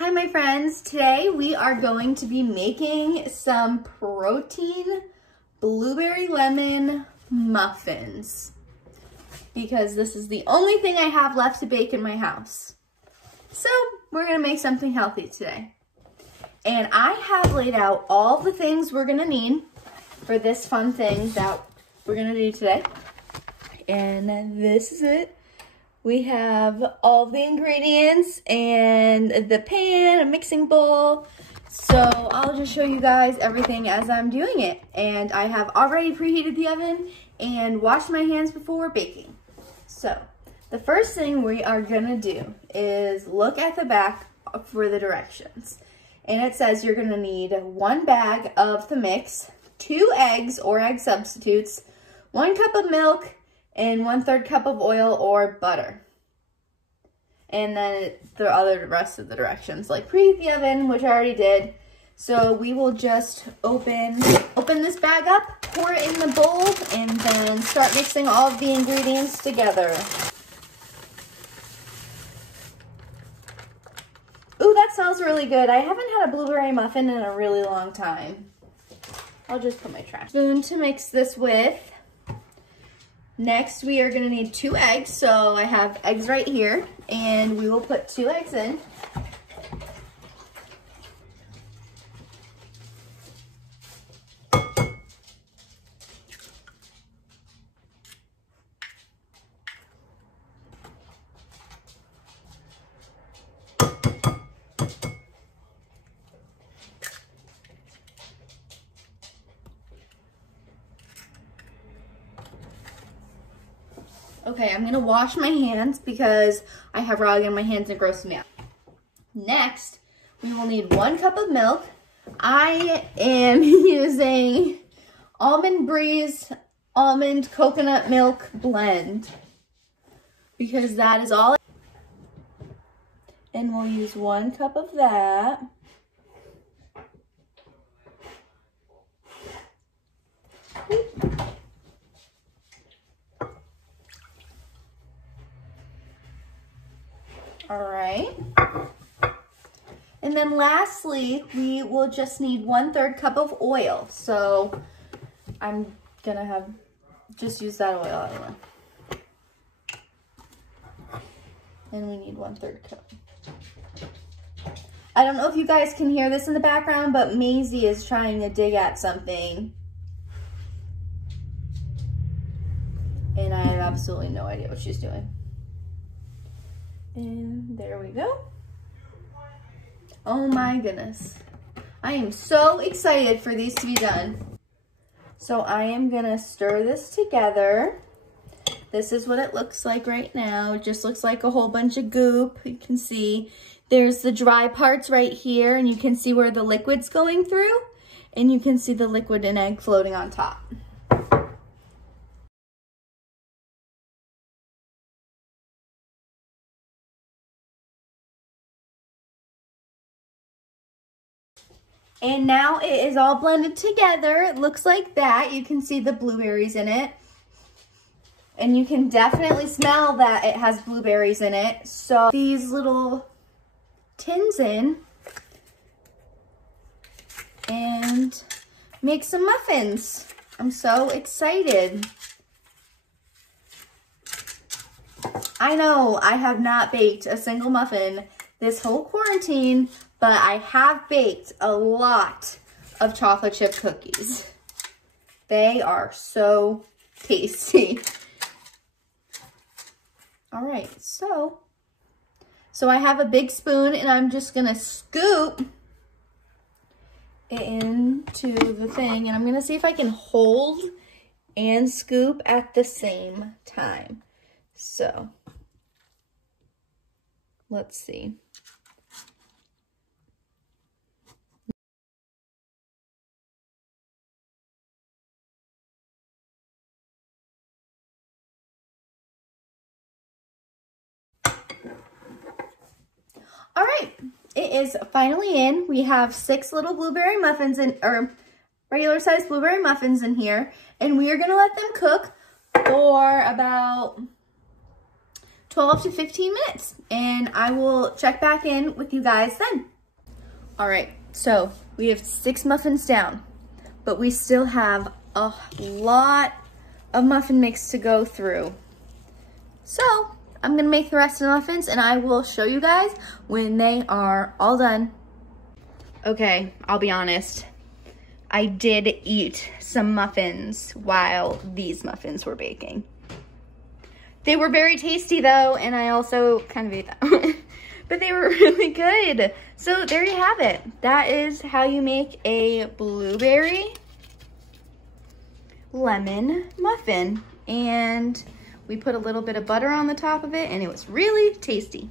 Hi my friends, today we are going to be making some protein blueberry lemon muffins because this is the only thing I have left to bake in my house. So we're gonna make something healthy today. And I have laid out all the things we're gonna need for this fun thing that we're gonna do today. And this is it. We have all the ingredients and the pan, a mixing bowl. So I'll just show you guys everything as I'm doing it. And I have already preheated the oven and washed my hands before baking. So the first thing we are gonna do is look at the back for the directions. And it says you're gonna need 1 bag of the mix, 2 eggs or egg substitutes, 1 cup of milk, and 1/3 cup of oil or butter. And then the rest of the directions, like preheat the oven, which I already did. So we will just open this bag up, pour it in the bowl, and then start mixing all of the ingredients together. Ooh, that smells really good. I haven't had a blueberry muffin in a really long time. I'll just put my trash spoon to mix this with. Next, we are gonna need 2 eggs. So I have eggs right here, and we will put 2 eggs in. Okay, I'm gonna wash my hands because I have raw egg in my hands and it grosses me out. Next, we will need 1 cup of milk. I am using Almond Breeze almond coconut milk blend because that is all. And we'll use 1 cup of that. All right. And then lastly, we will just need 1/3 cup of oil. So I'm gonna just use that oil, I don't know. And we need 1/3 cup. I don't know if you guys can hear this in the background, but Maisie is trying to dig at something. And I have absolutely no idea what she's doing. And there we go. Oh my goodness. I am so excited for these to be done. So I am gonna stir this together. This is what it looks like right now. It just looks like a whole bunch of goop. You can see there's the dry parts right here, and you can see where the liquid's going through, and you can see the liquid and egg floating on top. And now it is all blended together. It looks like that. You can see the blueberries in it. And you can definitely smell that it has blueberries in it. So these little tins in and make some muffins. I'm so excited. I know I have not baked a single muffin this whole quarantine, but I have baked a lot of chocolate chip cookies. They are so tasty. All right, so I have a big spoon and I'm just gonna scoop it into the thing, and I'm gonna see if I can hold and scoop at the same time. So let's see. All right, it is finally in. We have 6 little blueberry muffins or regular sized blueberry muffins in here, and we are gonna let them cook for about 12 to 15 minutes, and I will check back in with you guys then. All right, so we have 6 muffins down, but we still have a lot of muffin mix to go through. So I'm gonna make the rest of the muffins and I will show you guys when they are all done. Okay, I'll be honest. I did eat some muffins while these muffins were baking. They were very tasty though, and I also kind of ate them. But they were really good. So there you have it. That is how you make a blueberry lemon muffin. And we put a little bit of butter on the top of it, and it was really tasty.